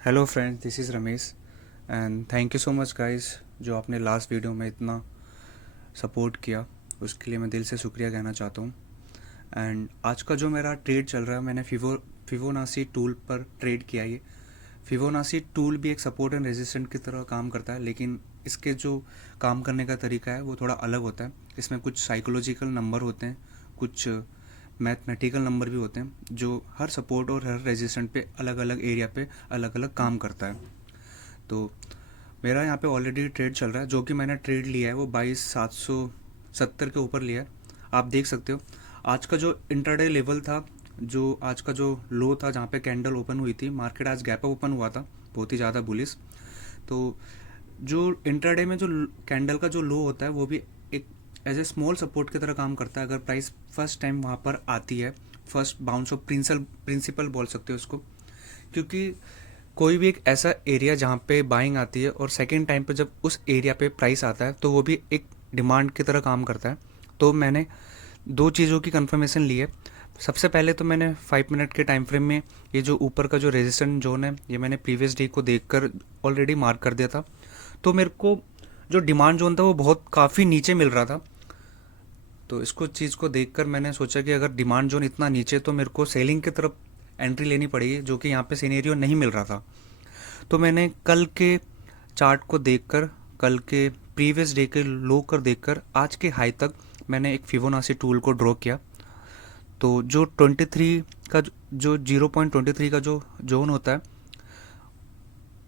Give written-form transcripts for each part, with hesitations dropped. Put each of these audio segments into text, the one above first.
Hello friends, this is Ramesh and thank you so much guys जो आपने last video में इतना सपोर्ट किया, उसके लिए मैं दिल से शुक्रिया कहना चाहता हूँ। एंड आज का जो मेरा ट्रेड चल रहा है, मैंने फिबोनाची टूल पर ट्रेड किया। ये फिबोनाची टूल भी एक सपोर्ट एंड रेजिस्टेंट की तरह काम करता है, लेकिन इसके जो काम करने का तरीका है वो थोड़ा अलग होता है। इसमें कुछ साइकोलॉजिकल नंबर होते हैं, कुछ मैथमेटिकल नंबर भी होते हैं, जो हर सपोर्ट और हर रेजिस्टेंट पे अलग अलग एरिया पे अलग अलग काम करता है। तो मेरा यहाँ पे ऑलरेडी ट्रेड चल रहा है। जो कि मैंने ट्रेड लिया है वो 22,770 के ऊपर लिया है। आप देख सकते हो आज का जो इंट्राडे लेवल था, जो आज का जो लो था, जहाँ पे कैंडल ओपन हुई थी, मार्केट आज गैप अप ओपन हुआ था, बहुत ही ज़्यादा बुलिश। तो जो इंट्राडे में जो कैंडल का जो लो होता है वो भी एक एज ए स्मॉल सपोर्ट की तरह काम करता है। अगर प्राइस फर्स्ट टाइम वहाँ पर आती है, फर्स्ट बाउंस ऑफ प्रिंसिपल बोल सकते हो उसको, क्योंकि कोई भी एक ऐसा एरिया जहाँ पे बाइंग आती है और सेकेंड टाइम पे जब उस एरिया पे प्राइस आता है तो वो भी एक डिमांड की तरह काम करता है। तो मैंने दो चीज़ों की कंफर्मेशन ली है। सबसे पहले तो मैंने 5 मिनट के टाइम फ्रेम में ये जो ऊपर का जो रेजिस्टेंट जोन है, ये मैंने प्रीवियस डे को देखकर ऑलरेडी मार्क कर दिया था। तो मेरे को जो डिमांड जोन था वो बहुत काफ़ी नीचे मिल रहा था। तो इसको चीज़ को देखकर मैंने सोचा कि अगर डिमांड जोन इतना नीचे तो मेरे को सेलिंग की तरफ एंट्री लेनी पड़ेगी, जो कि यहाँ पे सिनेरियो नहीं मिल रहा था। तो मैंने कल के चार्ट को देखकर, कल के प्रीवियस डे के लो कर देखकर आज के हाई तक मैंने एक फिबोनाची टूल को ड्रॉ किया। तो जो 23 का जो 0.23 का जो जोन होता है,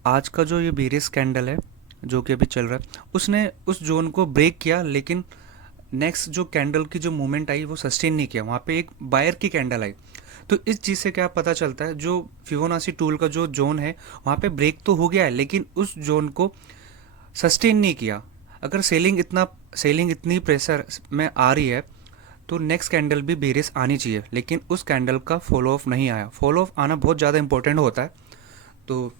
आज का जो ये बेरिस कैंडल है जो कि अभी चल रहा है, उसने उस जोन को ब्रेक किया, लेकिन नेक्स्ट जो कैंडल की जो मूवमेंट आई वो सस्टेन नहीं किया। वहाँ पे एक बायर की कैंडल आई। तो इस चीज़ से क्या पता चलता है, जो फिबोनाची टूल का जो जोन है वहाँ पे ब्रेक तो हो गया है, लेकिन उस जोन को सस्टेन नहीं किया। अगर सेलिंग इतनी प्रेशर में आ रही है तो नेक्स्ट कैंडल भी बेरिस आनी चाहिए, लेकिन उस कैंडल का फॉलो ऑफ नहीं आया। फॉलो ऑफ आना बहुत ज़्यादा इंपॉर्टेंट होता है। तो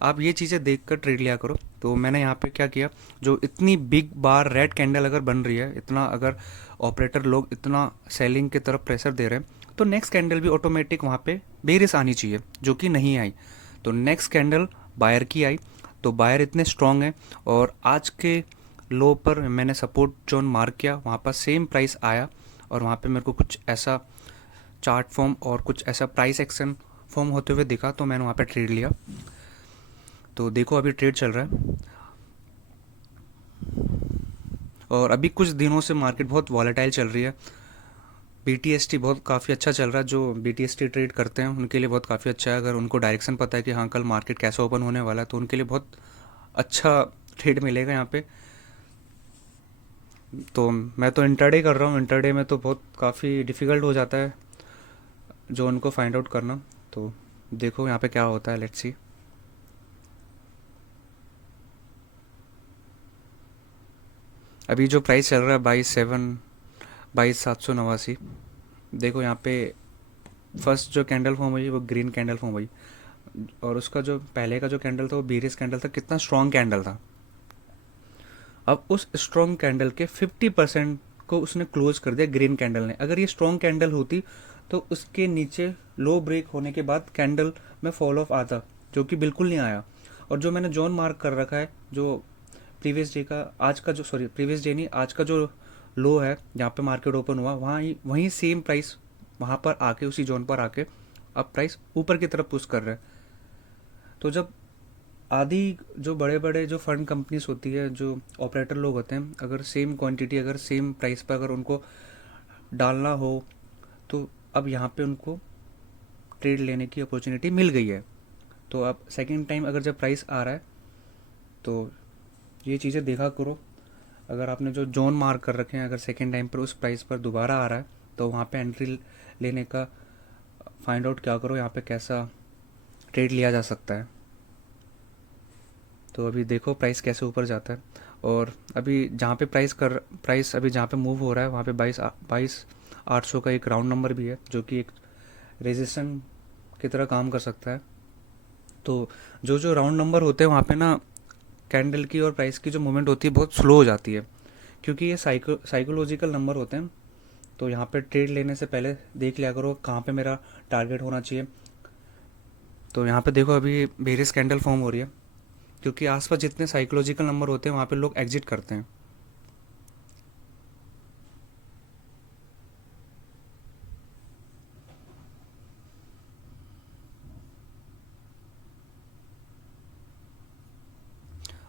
आप ये चीज़ें देख कर ट्रेड लिया करो। तो मैंने यहाँ पे क्या किया, जो इतनी बिग बार रेड कैंडल अगर बन रही है, इतना अगर ऑपरेटर लोग इतना सेलिंग की तरफ प्रेशर दे रहे हैं, तो नेक्स्ट कैंडल भी ऑटोमेटिक वहाँ पे बेरिस आनी चाहिए, जो कि नहीं आई। तो नेक्स्ट कैंडल बायर की आई। तो बायर इतने स्ट्रांग है, और आज के लो पर मैंने सपोर्ट जोन मार्क किया, वहाँ पर सेम प्राइस आया, और वहाँ पे मेरे को कुछ ऐसा चार्ट फॉर्म और कुछ ऐसा प्राइस एक्शन फॉर्म होते हुए दिखा, तो मैंने वहाँ पे ट्रेड लिया। तो देखो अभी ट्रेड चल रहा है, और अभी कुछ दिनों से मार्केट बहुत वॉलेटाइल चल रही है। बीटीएसटी बहुत काफ़ी अच्छा चल रहा है। जो बीटीएसटी ट्रेड करते हैं उनके लिए बहुत काफ़ी अच्छा है। अगर उनको डायरेक्शन पता है कि हाँ कल मार्केट कैसे ओपन होने वाला है, तो उनके लिए बहुत अच्छा ट्रेड मिलेगा यहाँ पे। तो मैं तो इंटरडे कर रहा हूँ। इंटरडे में तो बहुत काफ़ी डिफ़िकल्ट हो जाता है जो उनको फाइंड आउट करना। तो देखो यहाँ पे क्या होता है, लेट्स सी। अभी जो प्राइस चल रहा है 22,789। देखो यहाँ पे फर्स्ट जो कैंडल फॉर्म हुई वो ग्रीन कैंडल फॉर्म हुई, और उसका जो पहले का जो कैंडल था वो बेरिस कैंडल था। कितना स्ट्रॉन्ग कैंडल था। अब उस स्ट्रॉन्ग कैंडल के 50% को उसने क्लोज कर दिया ग्रीन कैंडल ने। अगर ये स्ट्रॉन्ग कैंडल होती तो उसके नीचे लो ब्रेक होने के बाद कैंडल में फॉल ऑफ आता, जो कि बिल्कुल नहीं आया। और जो मैंने जोन मार्क कर रखा है, जो प्रीवियस डे का, आज का जो, सॉरी प्रीवियस डे नहीं, आज का जो लो है जहाँ पे मार्केट ओपन हुआ, वहाँ ही वहीं सेम प्राइस वहाँ पर आके, उसी जोन पर आके अब प्राइस ऊपर की तरफ पुश कर रहा है। तो जब आदि जो बड़े बड़े जो फंड कंपनीज होती है, जो ऑपरेटर लोग होते हैं, अगर सेम क्वांटिटी, अगर सेम प्राइस पर अगर उनको डालना हो, तो अब यहाँ पे उनको ट्रेड लेने की अपॉर्चुनिटी मिल गई है। तो अब सेकेंड टाइम अगर जब प्राइस आ रहा है तो ये चीज़ें देखा करो। अगर आपने जो जोन मार्क कर रखे हैं, अगर सेकेंड टाइम पर उस प्राइस पर दोबारा आ रहा है तो वहाँ पे एंट्री लेने का फाइंड आउट क्या करो, यहाँ पे कैसा ट्रेड लिया जा सकता है। तो अभी देखो प्राइस कैसे ऊपर जाता है। और अभी जहाँ पे प्राइस अभी जहाँ पे मूव हो रहा है, वहाँ पे 22,800 का एक राउंड नंबर भी है, जो कि एक रेजिस्टेंस की तरह काम कर सकता है। तो जो जो राउंड नंबर होते हैं वहाँ पे ना, कैंडल की और प्राइस की जो मूवमेंट होती है बहुत स्लो हो जाती है, क्योंकि ये साइकोलॉजिकल नंबर होते हैं। तो यहाँ पे ट्रेड लेने से पहले देख लिया करो कहाँ पे मेरा टारगेट होना चाहिए। तो यहाँ पे देखो अभी बेरिस कैंडल फॉर्म हो रही है, क्योंकि आसपास जितने साइकोलॉजिकल नंबर होते हैं वहाँ पे लोग एग्जिट करते हैं।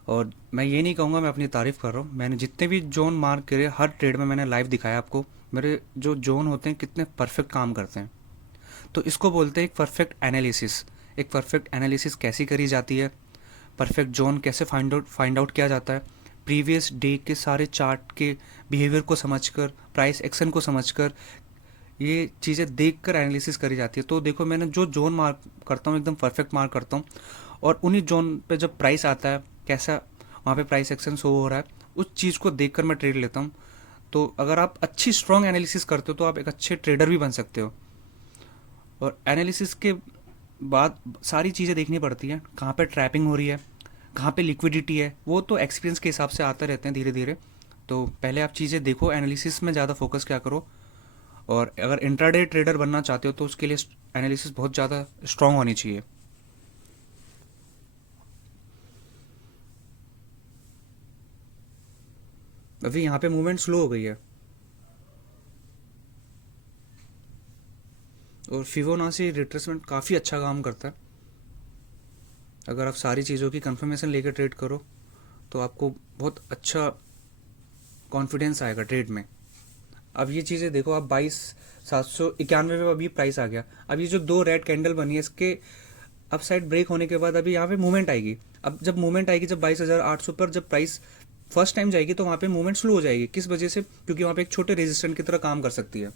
और मैं ये नहीं कहूँगा मैं अपनी तारीफ़ कर रहा हूँ, मैंने जितने भी जोन मार्क करे हर ट्रेड में मैंने लाइव दिखाया आपको मेरे जो जोन होते हैं कितने परफेक्ट काम करते हैं। तो इसको बोलते हैं एक परफेक्ट एनालिसिस। एक परफेक्ट एनालिसिस कैसी करी जाती है, परफेक्ट जोन कैसे फाइंड आउट किया जाता है, प्रीवियस डे के सारे चार्ट के बिहेवियर को समझकर, प्राइस एक्शन को समझकर, ये चीज़ें देखकर एनालिसिस करी जाती है। तो देखो मैंने जो जोन मार्क करता हूँ एकदम परफेक्ट मार्क करता हूँ, और उन्हीं जोन पे जब प्राइस आता है कैसा वहाँ पे प्राइस एक्शन शो हो रहा है उस चीज़ को देखकर मैं ट्रेड लेता हूँ। तो अगर आप अच्छी स्ट्रॉन्ग एनालिसिस करते हो तो आप एक अच्छे ट्रेडर भी बन सकते हो। और एनालिसिस के बाद सारी चीज़ें देखनी पड़ती हैं, कहाँ पे ट्रैपिंग हो रही है, कहाँ पे लिक्विडिटी है, वो तो एक्सपीरियंस के हिसाब से आते रहते हैं धीरे धीरे। तो पहले आप चीज़ें देखो, एनालिसिस में ज़्यादा फोकस क्या करो। और अगर इंट्राडे ट्रेडर बनना चाहते हो तो उसके लिए एनालिसिस बहुत ज़्यादा स्ट्रांग होनी चाहिए। अभी यहाँ पे मूवमेंट स्लो हो गई है, और फिबोनाची रिट्रेसमेंट काफ़ी अच्छा काम करता है। अगर आप सारी चीज़ों की कंफर्मेशन लेकर ट्रेड करो तो आपको बहुत अच्छा कॉन्फिडेंस आएगा ट्रेड में। अब ये चीज़ें देखो, आप 22,791 पे अभी प्राइस आ गया। अब ये जो दो रेड कैंडल बनी है इसके अप साइड ब्रेक होने के बाद अभी यहाँ पे मूवमेंट आएगी। अब जब मूवमेंट आएगी, जब 22,800 पर जब प्राइस फर्स्ट टाइम जाएगी तो वहाँ पे मूवमेंट स्लो हो जाएगी। किस वजह से? क्योंकि वहाँ पे एक छोटे रेजिस्टेंट की तरह काम कर सकती है।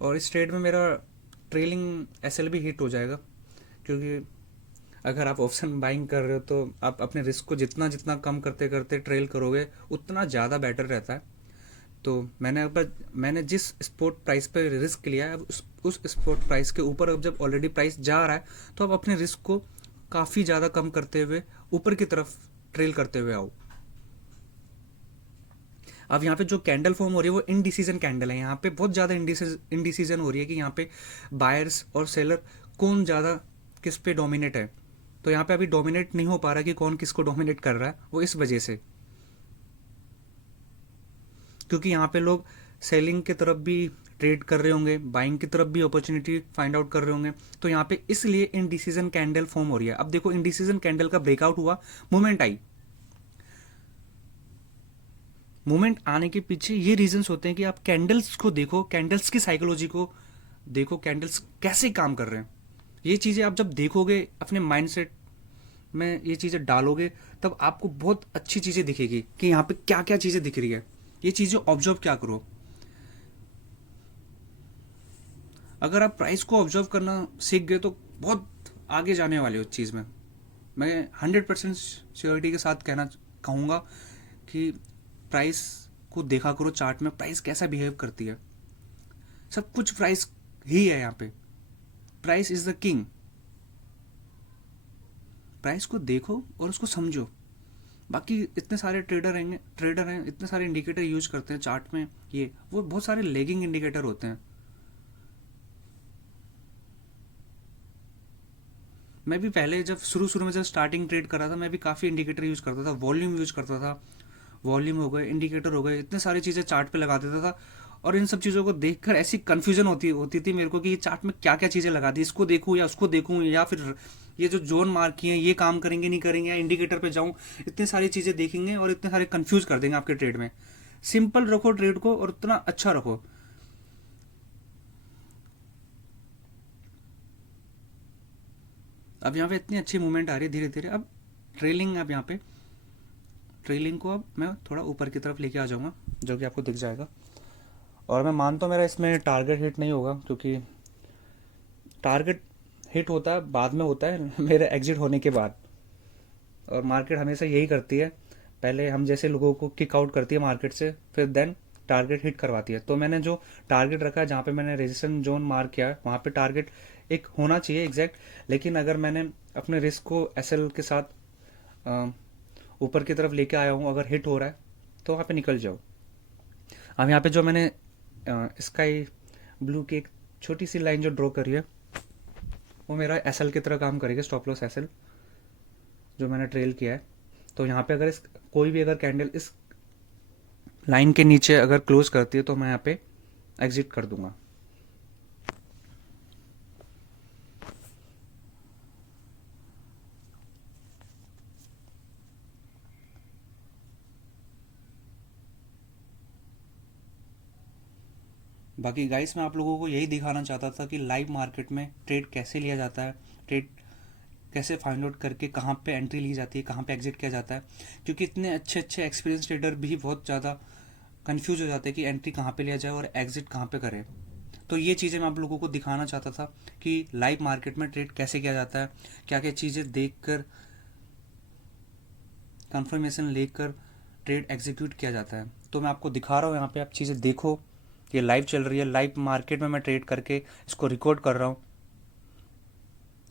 और इस ट्रेड में मेरा ट्रेलिंग एसएल भी हिट हो जाएगा, क्योंकि अगर आप ऑप्शन बाइंग कर रहे हो तो आप अपने रिस्क को जितना जितना कम करते करते ट्रेल करोगे उतना ज़्यादा बेटर रहता है। तो मैंने जिस स्पॉट प्राइस पे रिस्क लिया है, अब उस स्पॉट प्राइस के ऊपर अब जब ऑलरेडी प्राइस जा रहा है तो आप अपने रिस्क को काफ़ी ज़्यादा कम करते हुए ऊपर की तरफ ट्रेल करते हुए आओ। अब यहाँ पे जो कैंडल फॉर्म हो रही है वो इनडिसीजन कैंडल है। यहाँ पे बहुत ज़्यादा इनडिसीजन हो रही है कि यहाँ पे बायर्स और सेलर कौन ज़्यादा किस पे डोमिनेट है। तो यहाँ पे अभी डोमिनेट नहीं हो पा रहा कि कौन किसको डोमिनेट कर रहा है, वो इस वजह से क्योंकि यहाँ पे लोग सेलिंग की तरफ भी ट्रेड कर रहे होंगे, बाइंग की तरफ भी अपॉर्चुनिटी फाइंड आउट कर रहे होंगे। तो यहाँ पे इसलिए इनडिसीजन कैंडल फॉर्म हो रही है। अब देखो इनडिसीजन कैंडल का ब्रेकआउट हुआ, मूवमेंट आई। मूवमेंट आने के पीछे ये रीजंस होते हैं कि आप कैंडल्स को देखो, कैंडल्स की साइकोलॉजी को देखो, कैंडल्स कैसे काम कर रहे हैं। ये चीज़ें आप जब देखोगे, अपने माइंडसेट में ये चीज़ें डालोगे, तब आपको बहुत अच्छी चीज़ें दिखेगी कि यहाँ पे क्या क्या चीज़ें दिख रही है। ये चीज़ें ऑब्जर्व क्या करो। अगर आप प्राइस को ऑब्जर्व करना सीख गए तो बहुत आगे जाने वाले हो उस चीज़ में। मैं 100% श्योरिटी के साथ कहूँगा कि प्राइस को देखा करो, चार्ट में प्राइस कैसा बिहेव करती है। सब कुछ प्राइस ही है यहाँ पे। Price is the king. Price को देखो और उसको समझो। बाकी इतने सारे ट्रेडर हैं, इतने सारे इंडिकेटर यूज करते हैं चार्ट में, ये वो बहुत सारे लेगिंग इंडिकेटर होते हैं। मैं भी पहले जब शुरू में जब स्टार्टिंग ट्रेड कर रहा था, मैं भी काफ़ी इंडिकेटर यूज करता था, वॉल्यूम यूज करता था। वॉल्यूम हो गए, इंडिकेटर हो गए, इतने सारी चीज़ें चार्ट पे लगा देता था। और इन सब चीज़ों को देखकर ऐसी कन्फ्यूजन होती थी मेरे को कि ये चार्ट में क्या क्या चीज़ें लगा दी, इसको देखूँ या उसको देखूँ, या फिर ये जो जोन मार्क किए हैं ये काम करेंगे नहीं करेंगे, या इंडिकेटर पे जाऊँ। इतनी सारी चीज़ें देखेंगे और इतने सारे कन्फ्यूज कर देंगे आपके ट्रेड में। सिंपल रखो ट्रेड को और उतना अच्छा रखो। अब यहाँ पे इतनी अच्छी मूवमेंट आ रही है धीरे धीरे। अब ट्रेलिंग, अब यहाँ पे ट्रेलिंग को अब मैं थोड़ा ऊपर की तरफ लेके आ जाऊँगा, जो कि आपको दिख जाएगा। और मैं मानता हूँ मेरा इसमें टारगेट हिट नहीं होगा, क्योंकि टारगेट हिट होता है बाद में, होता है मेरे एग्जिट होने के बाद। और मार्केट हमेशा यही करती है, पहले हम जैसे लोगों को किक आउट करती है मार्केट से, फिर देन टारगेट हिट करवाती है। तो मैंने जो टारगेट रखा है, जहाँ पे मैंने रेजिस्टेंस जोन मार्क किया है, वहाँ पे टारगेट एक होना चाहिए एग्जैक्ट। लेकिन अगर मैंने अपने रिस्क को एसएल के साथ ऊपर की तरफ लेके आया हूँ, अगर हिट हो रहा है तो वहाँ पे निकल जाओ। अब यहाँ पे जो मैंने स्काई ब्लू की एक छोटी सी लाइन जो ड्रॉ करी है वो मेरा एसएल की तरह काम करेगी, स्टॉप लॉस एसएल जो मैंने ट्रेल किया है। तो यहाँ पे अगर इस कोई भी अगर कैंडल इस लाइन के नीचे अगर क्लोज करती है तो मैं यहाँ पे एग्जिट कर दूंगा। बाकी गाइस मैं आप लोगों को यही दिखाना चाहता था कि लाइव मार्केट में ट्रेड कैसे लिया जाता है, ट्रेड कैसे फाइंड आउट करके कहाँ पे एंट्री ली जाती है, कहाँ पे एग्जिट किया जाता है। क्योंकि इतने अच्छे अच्छे एक्सपीरियंस ट्रेडर भी बहुत ज़्यादा कंफ्यूज हो जाते हैं कि एंट्री कहाँ पे लिया जाए और एग्जिट कहाँ पे करें। तो ये चीज़ें मैं आप लोगों को दिखाना चाहता था कि लाइव मार्केट में ट्रेड कैसे किया जाता है, क्या क्या चीज़ें देख कर कंफर्मेशन लेकर ट्रेड एग्जीक्यूट किया जाता है। तो मैं आपको दिखा रहा हूँ, यहाँ पे आप चीज़ें देखो। ये लाइव चल रही है, लाइव मार्केट में मैं ट्रेड करके इसको रिकॉर्ड कर रहा हूँ।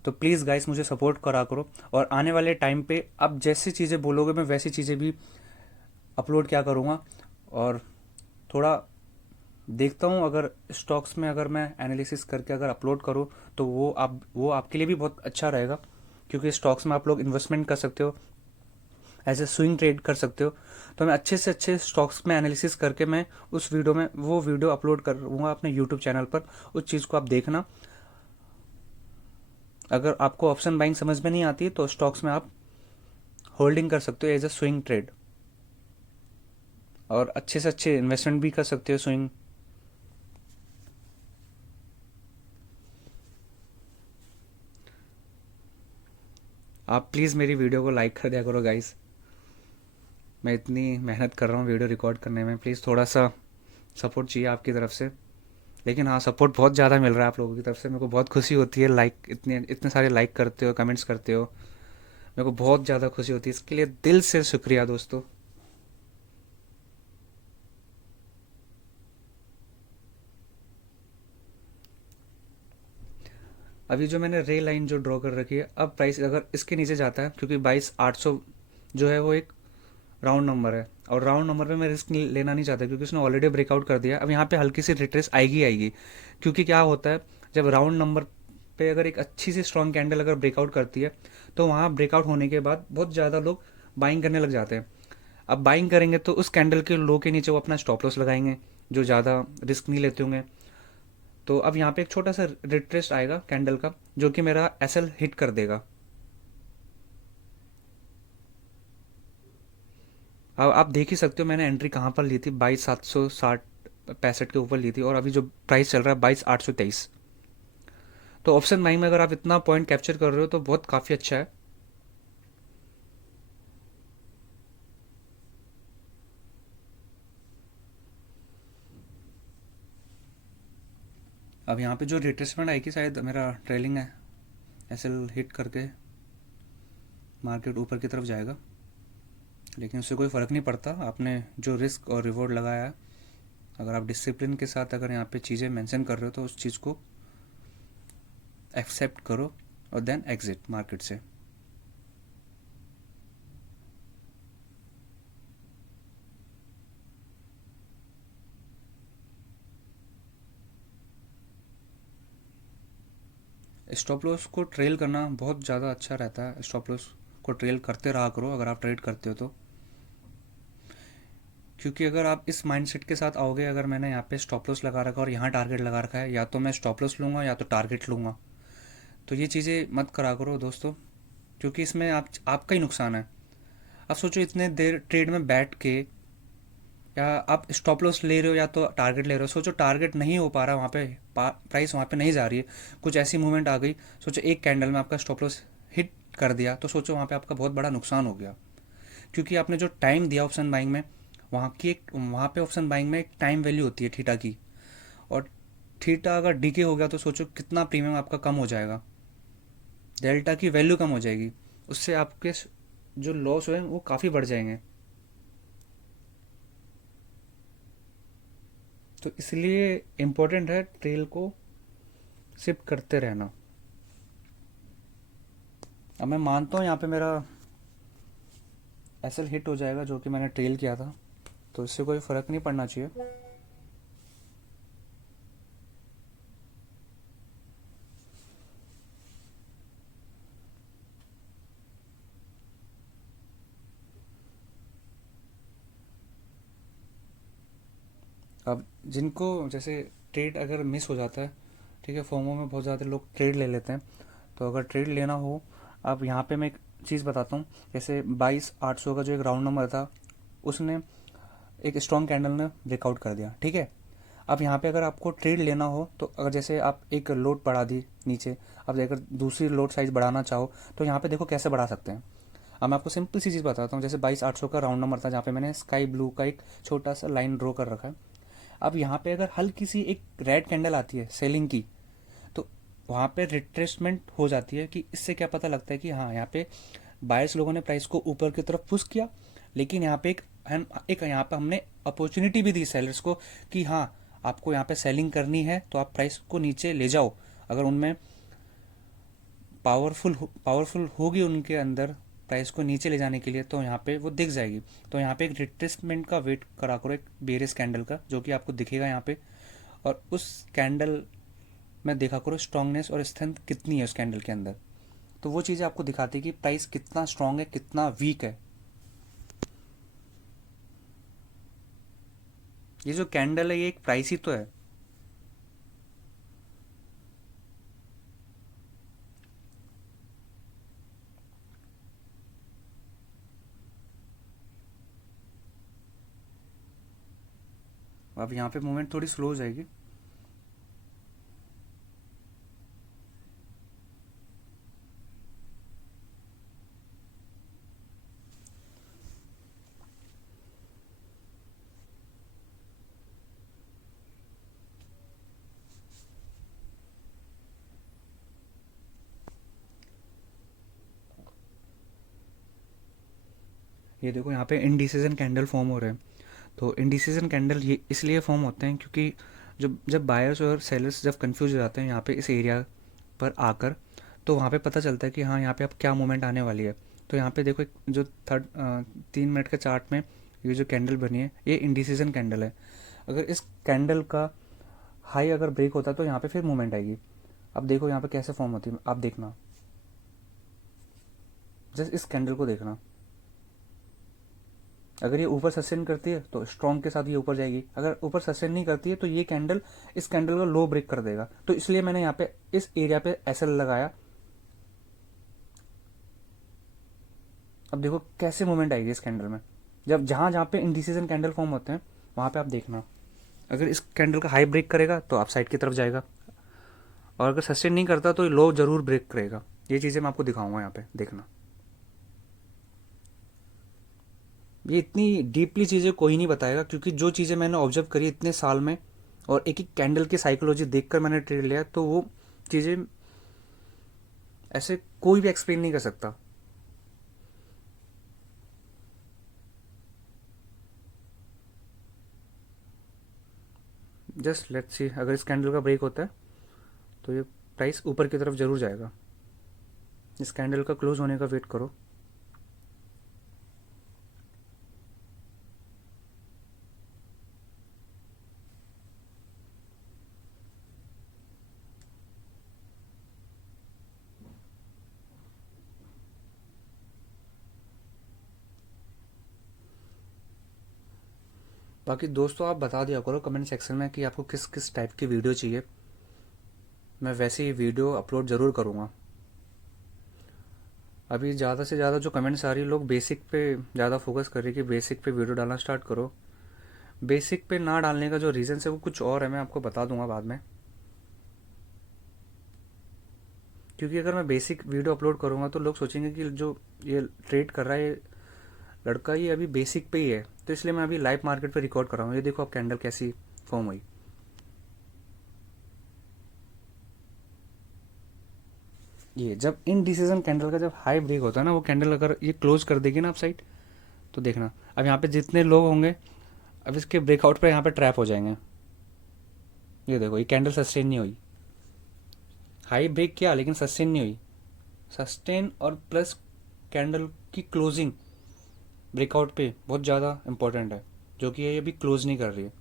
तो प्लीज़ गाइस मुझे सपोर्ट करा करो, और आने वाले टाइम पे अब जैसी चीज़ें बोलोगे मैं वैसी चीज़ें भी अपलोड क्या करूँगा। और थोड़ा देखता हूँ अगर स्टॉक्स में अगर मैं एनालिसिस करके अगर अपलोड करूँ तो वो आपके लिए भी बहुत अच्छा रहेगा, क्योंकि स्टॉक्स में आप लोग इन्वेस्टमेंट कर सकते हो, एज ए स्विंग ट्रेड कर सकते हो। तो मैं अच्छे से अच्छे स्टॉक्स में एनालिसिस करके मैं उस वीडियो में वो वीडियो अपलोड करूँगा अपने यूट्यूब चैनल पर। उस चीज़ को आप देखना। अगर आपको ऑप्शन बाइंग समझ में नहीं आती तो स्टॉक्स में आप होल्डिंग कर सकते हो एज ए स्विंग ट्रेड, और अच्छे से अच्छे इन्वेस्टमेंट भी कर सकते हो स्विंग। आप प्लीज़ मेरी वीडियो को लाइक कर दिया करो गाइस। मैं इतनी मेहनत कर रहा हूँ वीडियो रिकॉर्ड करने में, प्लीज़ थोड़ा सा सपोर्ट चाहिए आपकी तरफ से। लेकिन हाँ, सपोर्ट बहुत ज़्यादा मिल रहा है आप लोगों की तरफ से, मेरे को बहुत खुशी होती है। लाइक इतने इतने सारे लाइक करते हो, कमेंट्स करते हो, मेरे को बहुत ज़्यादा खुशी होती है। इसके लिए दिल से शुक्रिया दोस्तों। अभी जो मैंने रे लाइन जो ड्रॉ कर रखी है, अब प्राइस अगर इसके नीचे जाता है, क्योंकि 22,800 जो है वो एक राउंड नंबर है, और राउंड नंबर पे मैं रिस्क लेना नहीं चाहता, क्योंकि उसने ऑलरेडी ब्रेकआउट कर दिया। अब यहाँ पे हल्की सी रिट्रेस आएगी आएगी, क्योंकि क्या होता है जब राउंड नंबर पे अगर एक अच्छी सी स्ट्रॉन्ग कैंडल अगर ब्रेकआउट करती है तो वहाँ ब्रेकआउट होने के बाद बहुत ज़्यादा लोग बाइंग करने लग जाते हैं। अब बाइंग करेंगे तो उस कैंडल के लो के नीचे वो अपना स्टॉप लॉस लगाएंगे, जो ज़्यादा रिस्क नहीं लेते होंगे। तो अब यहाँ पे एक छोटा सा रिट्रेस आएगा कैंडल का, जो कि मेरा एसएल हिट कर देगा। अब आप देख ही सकते हो मैंने एंट्री कहाँ पर ली थी, 22,760 के ऊपर ली थी, और अभी जो प्राइस चल रहा है 22,823। तो ऑप्शन बाइंग में अगर आप इतना पॉइंट कैप्चर कर रहे हो तो बहुत काफ़ी अच्छा है। अब यहाँ पे जो रिट्रेसमेंट आएगी शायद मेरा ट्रेलिंग है, एसएल हिट करके मार्केट ऊपर की तरफ जाएगा, लेकिन उससे कोई फ़र्क नहीं पड़ता। आपने जो रिस्क और रिवॉर्ड लगाया है, अगर आप डिसिप्लिन के साथ अगर यहाँ पे चीज़ें मेंशन कर रहे हो तो उस चीज़ को एक्सेप्ट करो और देन एग्जिट मार्केट से। स्टॉप लॉस को ट्रेल करना बहुत ज़्यादा अच्छा रहता है। स्टॉप लॉस को ट्रेल करते रहा करो अगर आप ट्रेड करते हो तो, क्योंकि अगर आप इस माइंडसेट के साथ आओगे, अगर मैंने यहाँ पे स्टॉप लॉस लगा रखा है और यहाँ टारगेट लगा रखा है, या तो मैं स्टॉप लॉस लूँगा या तो टारगेट लूँगा, तो ये चीज़ें मत करा करो दोस्तों, क्योंकि इसमें आपका ही नुकसान है। अब सोचो इतने देर ट्रेड में बैठ के, या आप स्टॉप लॉस ले रहे हो या तो टारगेट ले रहे हो, सोचो टारगेट नहीं हो पा रहा, वहाँ पे प्राइस वहाँ पे नहीं जा रही है, कुछ ऐसी मूवमेंट आ गई, सोचो एक कैंडल में आपका स्टॉप लॉस हिट कर दिया, तो सोचो वहाँ पे आपका बहुत बड़ा नुकसान हो गया, क्योंकि आपने जो टाइम दिया ऑप्शन बाइंग में, वहाँ पे ऑप्शन बाइंग में एक टाइम वैल्यू होती है थीटा की, और थीटा अगर डीके हो गया तो सोचो कितना प्रीमियम आपका कम हो जाएगा, डेल्टा की वैल्यू कम हो जाएगी, उससे आपके जो लॉस हुए वो काफ़ी बढ़ जाएंगे। तो इसलिए इम्पोर्टेंट है ट्रेल को सिप करते रहना। अब मैं मानता हूँ यहाँ पे मेरा एसएल हिट हो जाएगा जो कि मैंने ट्रेल किया था, तो इससे कोई फ़र्क नहीं पड़ना चाहिए। अब जिनको जैसे ट्रेड अगर मिस हो जाता है, ठीक है, फोमो में बहुत ज़्यादा लोग ट्रेड ले लेते हैं। तो अगर ट्रेड लेना हो, अब यहाँ पे मैं एक चीज़ बताता हूँ। जैसे 22,800 का जो एक राउंड नंबर था, उसने एक स्ट्रॉन्ग कैंडल ने ब्रेकआउट कर दिया, ठीक है। अब यहाँ पे अगर आपको ट्रेड लेना हो, तो अगर जैसे आप एक लोड बढ़ा दी नीचे, अब अगर दूसरी लोड साइज बढ़ाना चाहो तो यहाँ पे देखो कैसे बढ़ा सकते हैं। अब मैं आपको सिंपल सी चीज़ बताता हूँ। जैसे 22,800 का राउंड नंबर था, जहाँ पे मैंने स्काई ब्लू का एक छोटा सा लाइन ड्रॉ कर रखा है। अब यहाँ पे अगर हल्की सी एक रेड कैंडल आती है सेलिंग की, तो वहाँ पे रिट्रेसमेंट हो जाती है। कि इससे क्या पता लगता है कि हाँ, यहाँ पे बायर्स लोगों ने प्राइस को ऊपर की तरफ पुश किया, लेकिन यहाँ पे एक यहाँ पे हमने अपॉर्चुनिटी भी दी सेलर्स को कि हाँ, आपको यहाँ पे सेलिंग करनी है तो आप प्राइस को नीचे ले जाओ। अगर उनमें पावरफुल होगी उनके अंदर प्राइस को नीचे ले जाने के लिए, तो यहाँ पे वो दिख जाएगी। तो यहाँ पे एक रिट्रेसमेंट का वेट करा करो, एक बेरिस कैंडल का, जो कि आपको दिखेगा यहाँ पे। और उस कैंडल में देखा करो स्ट्रांगनेस और स्ट्रेंथ कितनी है उस कैंडल के अंदर। तो वो चीज़ें आपको दिखाती है कि प्राइस कितना स्ट्रांग है, कितना वीक है। ये जो कैंडल है, ये एक प्राइस ही तो है। अब यहाँ पे मूवमेंट थोड़ी स्लो हो जाएगी। ये देखो यहाँ पे इनडिसीजन कैंडल फॉर्म हो रहे हैं। तो इनडिसीजन कैंडल ये इसलिए फॉर्म होते हैं क्योंकि जब जब बायर्स और सेलर्स जब कंफ्यूज हो जाते हैं यहाँ पे इस एरिया पर आकर, तो वहाँ पे पता चलता है कि हाँ, यहाँ पे अब क्या मूवमेंट आने वाली है। तो यहाँ पे देखो, एक जो 3 मिनट के चार्ट में ये जो कैंडल बनी है, ये इनडिसीजन कैंडल है। अगर इस कैंडल का हाई अगर ब्रेक होता है तो यहाँ पे फिर मूवमेंट आएगी। अब देखो यहाँ पे कैसे फॉर्म होती है, आप देखना, जस्ट इस कैंडल को देखना। अगर ये ऊपर सस्टेन करती है तो स्ट्रॉन्ग के साथ ये ऊपर जाएगी। अगर ऊपर सस्टेन नहीं करती है तो ये कैंडल इस कैंडल का लो ब्रेक कर देगा। तो इसलिए मैंने यहाँ पे इस एरिया पे एसएल लगाया। अब देखो कैसे मूवमेंट आएगी इस कैंडल में। जब जहां जहां पे इंडिसीजन कैंडल फॉर्म होते हैं, वहां पे आप देखना, अगर इस कैंडल का हाई ब्रेक करेगा तो आप साइड की तरफ जाएगा, और अगर सस्टेन नहीं करता तो ये लो जरूर ब्रेक करेगा। ये चीज़ें मैं आपको दिखाऊंगा, यहाँ पे देखना। ये इतनी डीपली चीज़ें कोई नहीं बताएगा, क्योंकि जो चीज़ें मैंने ऑब्जर्व करी इतने साल में, और एक एक कैंडल की साइकोलॉजी देखकर मैंने ट्रेड लिया, तो वो चीज़ें ऐसे कोई भी एक्सप्लेन नहीं कर सकता। जस्ट लेट्स सी, अगर इस कैंडल का ब्रेक होता है तो ये प्राइस ऊपर की तरफ जरूर जाएगा। इस कैंडल का क्लोज होने का वेट करो। बाकी दोस्तों, आप बता दिया करो कमेंट सेक्शन में कि आपको किस किस टाइप की वीडियो चाहिए। मैं वैसे ही वीडियो अपलोड ज़रूर करूँगा। अभी ज़्यादा से ज़्यादा जो कमेंट्स आ रही, लोग बेसिक पे ज़्यादा फोकस कर रही है कि बेसिक पे वीडियो डालना स्टार्ट करो। बेसिक पे ना डालने का जो रीज़न है वो कुछ और है, मैं आपको बता दूंगा बाद में। क्योंकि अगर मैं बेसिक वीडियो अपलोड करूँगा तो लोग सोचेंगे कि जो ये ट्रेड कर रहा है ये लड़का, ये अभी बेसिक पे ही है। तो इसलिए मैं अभी लाइव मार्केट पे रिकॉर्ड कर रहा हूँ। ये देखो अब कैंडल कैसी फॉर्म हुई। ये जब इन डिसीजन कैंडल का जब हाई ब्रेक होता है ना, वो कैंडल अगर ये क्लोज कर देगी ना आप साइड, तो देखना अब यहाँ पे जितने लोग होंगे, अब इसके ब्रेकआउट पे यहाँ पे ट्रैप हो जाएंगे। ये देखो, ये कैंडल सस्टेन नहीं हुई। हाई ब्रेक किया लेकिन सस्टेन नहीं हुई। सस्टेन और प्लस कैंडल की क्लोजिंग ब्रेकआउट पे बहुत ज़्यादा इंपॉर्टेंट है, जो कि ये अभी क्लोज नहीं कर रही है।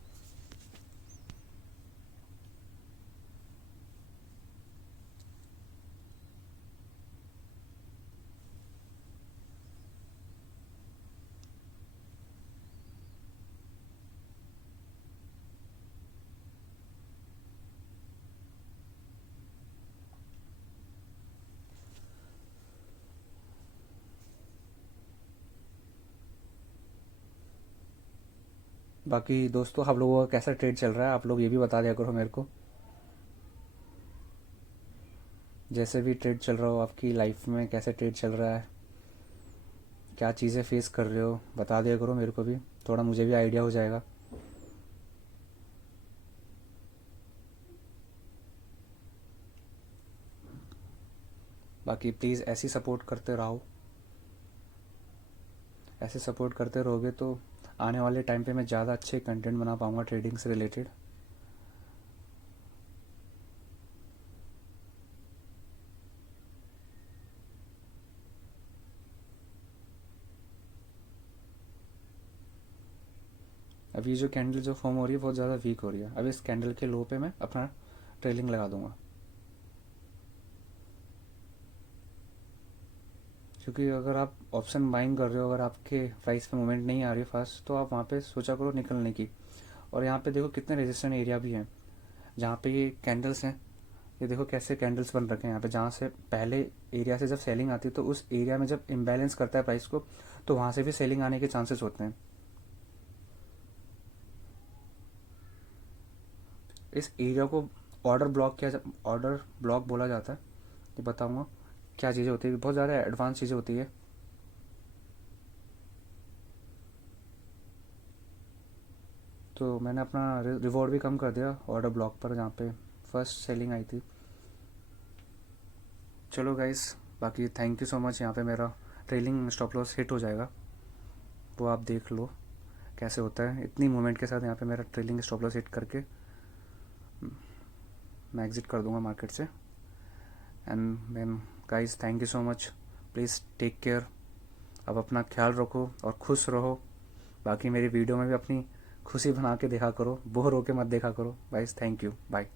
बाकी दोस्तों, आप लोगों का कैसा ट्रेड चल रहा है, आप लोग ये भी बता दिया करो मेरे को। जैसे भी ट्रेड चल रहा हो आपकी लाइफ में, कैसे ट्रेड चल रहा है, क्या चीज़ें फेस कर रहे हो, बता दिया करो मेरे को भी, थोड़ा मुझे भी आइडिया हो जाएगा। बाकी प्लीज़ ऐसे ही सपोर्ट करते रहो। ऐसे सपोर्ट करते रहोगे तो आने वाले टाइम पे मैं ज़्यादा अच्छे कंटेंट बना पाऊँगा ट्रेडिंग से रिलेटेड। अभी जो कैंडल जो फॉर्म हो रही है बहुत ज़्यादा वीक हो रही है। अब इस कैंडल के लो पे मैं अपना ट्रेलिंग लगा दूंगा, क्योंकि अगर आप ऑप्शन बाइंग कर रहे हो, अगर आपके प्राइस पे मूवमेंट नहीं आ रही फास्ट, तो आप वहाँ पे सोचा करो निकलने की। और यहाँ पे देखो कितने रेजिस्टेंट एरिया भी हैं जहाँ पे ये कैंडल्स हैं। ये देखो कैसे कैंडल्स बन रखे हैं यहाँ पे, जहाँ से पहले एरिया से जब सेलिंग आती है तो उस एरिया में जब इम्बैलेंस करता है प्राइस को, तो वहाँ से भी सेलिंग आने के चांसेस होते हैं। इस एरिया को ऑर्डर ब्लॉक बोला जाता है। ये बताऊँगा क्या चीज़ें होती है, बहुत ज़्यादा एडवांस चीज़ें होती है। तो मैंने अपना रिवॉर्ड भी कम कर दिया ऑर्डर ब्लॉक पर, जहाँ पे फर्स्ट सेलिंग आई थी। चलो गाइस, बाकी थैंक यू सो मच। यहाँ पे मेरा ट्रेलिंग स्टॉप लॉस हिट हो जाएगा, वो आप देख लो कैसे होता है। इतनी मूवमेंट के साथ यहाँ पे मेरा ट्रेलिंग स्टॉप लॉस हिट करके मैं एग्ज़िट कर दूंगा मार्केट से। And ma'am guys, thank you so much. Please take care. अब अपना ख्याल रखो और खुश रहो। बाकी मेरी वीडियो में भी अपनी खुशी बना के देखा करो, बोर होके मत देखा करो। Guys thank you, bye.